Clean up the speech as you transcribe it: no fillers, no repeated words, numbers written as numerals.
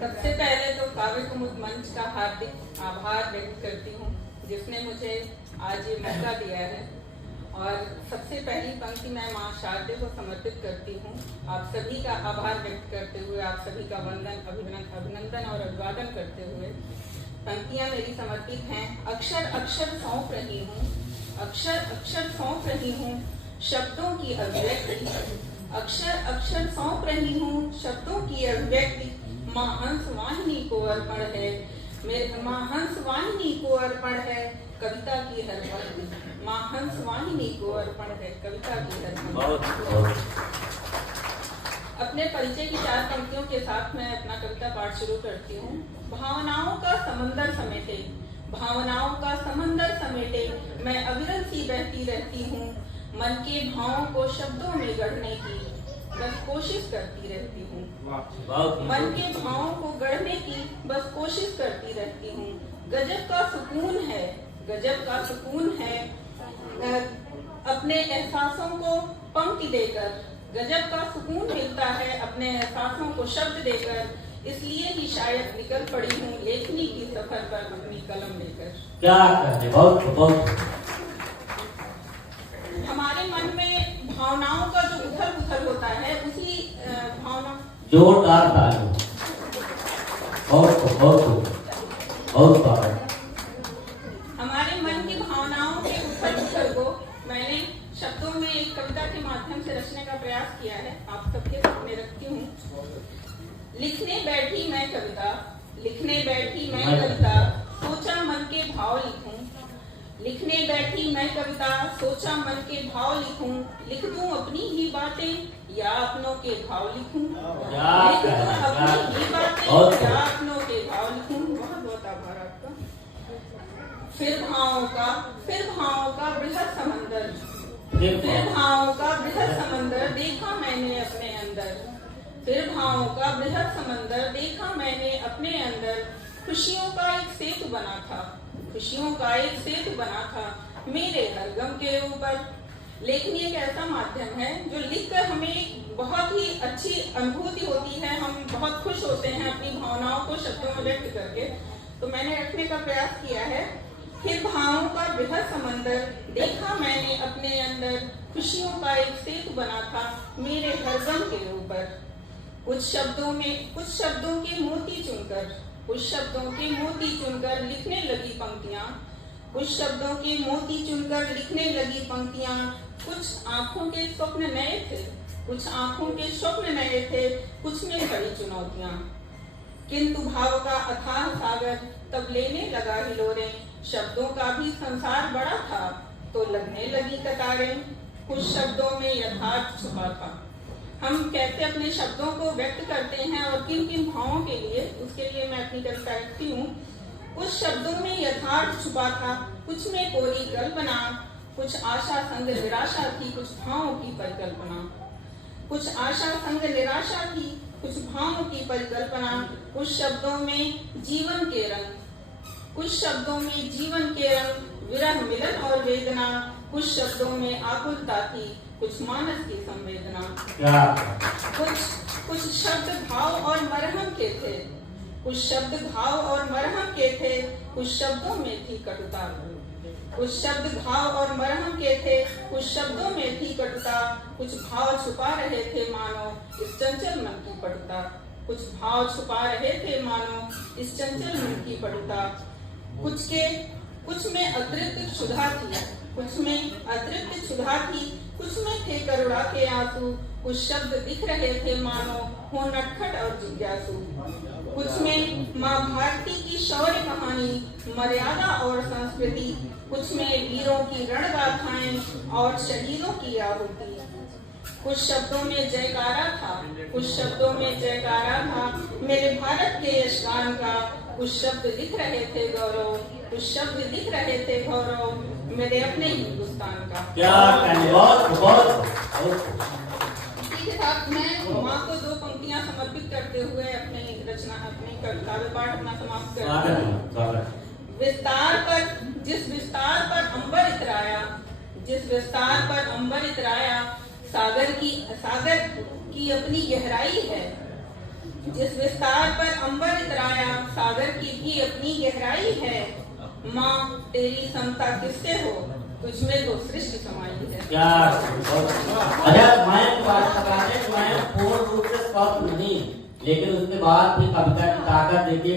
सबसे पहले तो काव्य कुमुद मंच का हार्दिक आभार व्यक्त करती हूँ जिसने मुझे आज ये मौका दिया है। और सबसे पहली पंक्ति मैं माँ शारदे को समर्पित करती हूँ। आप सभी का आभार व्यक्त करते हुए, आप सभी का वंदन, अभिनंदन और अभिवादन करते हुए पंक्तियाँ मेरी समर्पित हैं। अक्षर अक्षर सौंप रही हूँ, अक्षर अक्षर सौंप रही हूँ शब्दों की अभिव्यक्ति, अक्षर अक्षर सौंप रही हूँ शब्दों की अभिव्यक्ति। माँ हंस वाहिनी को अर्पण है, मेरे माँ हंस वाहिनी को अर्पण है कविता की हर पंक्ति। माँ हंस वाहिनी को अर्पण है कविता की हर पंक्ति। अपने परिचय की 4 पंक्तियों के साथ मैं अपना कविता पाठ शुरू करती हूँ। भावनाओं का समंदर समेटे, भावनाओं का समंदर समेटे मैं अविरल सी बहती रहती हूँ। मन के भावों को शब्दों में गढ़ने की बस कोशिश करती रहती हूँ। मन के भावों को गढ़ने की बस कोशिश करती रहती हूँ। गजब का सुकून है, गजब का सुकून है अपने एहसासों को पंक्ति देकर, गजब का सुकून मिलता है अपने एहसासों को शब्द देकर। इसलिए ही शायद निकल पड़ी हूँ लेखनी की सफर पर अपनी कलम लेकर। क्या कहते, बहुत बहुत। हमारे मन में भावनाओं का जो उथल पुथल होता है उसी भावना जोरदार ताली। बहुत बहुत बहुत। हमारे मन की भावनाओं के उथल पुथल को मैंने शब्दों में एक कविता के माध्यम से रचने का प्रयास किया है। आप सबके सामने रखती हूँ। लिखने बैठी मैं कविता, लिखने बैठी मैं कविता, सोचा मन के भाव लिखूं। लिखने बैठी मैं कविता, सोचा मन के भाव लिखूं। लिख दूं अपनी ही बातें या अपनों के भाव लिखूं। लिख दूं अपनी ही बातें या अपनों के भाव लिखूं। बहुत बहुत आभार आपका। फिर भावों का बृहद समंदर, फिर भावों का बृहद समंदर देखा मैंने अपने अंदर। फिर भावों का बृहद समंदर देखा मैंने अपने अंदर। खुशियों का एक सेतु बना था, खुशियों का एक सेतु बना था मेरे हर गम के ऊपर। लेखनी एक ऐसा माध्यम है जो लिखकर हमें बहुत ही अच्छी अनुभूति होती है। हम बहुत खुश होते हैं अपनी भावनाओं को शब्दों में व्यक्त करके। तो मैंने रखने का प्रयास किया है। फिर भावों का बृहद समंदर देखा मैंने अपने अंदर। खुशियों का एक सेतु बना था मेरे हर गम के ऊपर। कुछ शब्दों के मोती चुनकर, कुछ शब्दों के मोती चुनकर लिखने लगी पंक्तियां। कुछ शब्दों के मोती चुनकर लिखने लगी पंक्तियां। कुछ आंखों के स्वप्न नए थे, कुछ आंखों के स्वप्न नए थे, कुछ में बड़ी चुनौतियां। किंतु भाव का अथाह सागर तब लेने लगा हिलोरें। शब्दों का भी संसार बड़ा था तो लगने लगी कतारें। कुछ शब्दों में यथार्थ छुपा था। हम कैसे अपने शब्दों को व्यक्त करते हैं और किन किन भावों के लिए, उसके लिए मैं अपनी कविता लिखती हूँ। कुछ शब्दों में यथार्थ छुपा था, कुछ में कोरी कल्पना। कुछ आशा संग निराशा थी, कुछ भावों की परिकल्पना। कुछ आशा संग निराशा थी, कुछ भावों की परिकल्पना। कुछ शब्दों में जीवन के रंग, कुछ शब्दों में जीवन के रंग, विरह मिलन और वेदना। कुछ शब्दों में आकुलता थी, कुछ मानस की संवेदना। कुछ शब्द भाव और मरहम के थे, कुछ शब्द भाव और मरहम के थे। कुछ शब्दों में थी कटुता, कुछ शब्द भाव और मरहम के थे। कुछ शब्दों में थी कटुता। कुछ भाव छुपा रहे थे मानो इस चंचल मन की पटुता। कुछ भाव छुपा रहे थे मानो इस चंचल मन की पटुता। कुछ में अतृप्त क्षुधा थी, कुछ में अतृप्त क्षुधा थी। कुछ में थे करुणा के आंसू। कुछ शब्द दिख रहे थे मानो हो नटखट और जिज्ञासु। कुछ में माँ भारती की शौर्य कहानी, मर्यादा और संस्कृति। कुछ में वीरों की रणगाथाएं और शहीदों की आहुति। कुछ शब्दों में जयकारा था, कुछ शब्दों में जयकारा था मेरे भारत के यशगान का। कुछ शब्द लिख रहे थे गौरव, कुछ शब्द लिख रहे थे गौरव मेरे अपने हिंदुस्तान का। क्या बहुत। इसी के साथ मैं माँ को 2 पंक्तियां समर्पित करते हुए अपनी रचना, अपनी काव्य पाठ अपना समाप्त करती हूँ। जिस विस्तार पर अंबर इतराया, जिस विस्तार पर अंबर इतराया। सागर की अपनी गहराई है, जिस विस्तार पर अंबर इतराया सागर की भी अपनी गहराई है। माँ तेरी समता किससे हो, तुझमें तो सृष्टि समाई है। क्या अच्छा मैं बात कर रहा है, मैं पूर्ण रूप से स्पष्ट नहीं, लेकिन उसके बाद भी कविता की ताकत देखिए।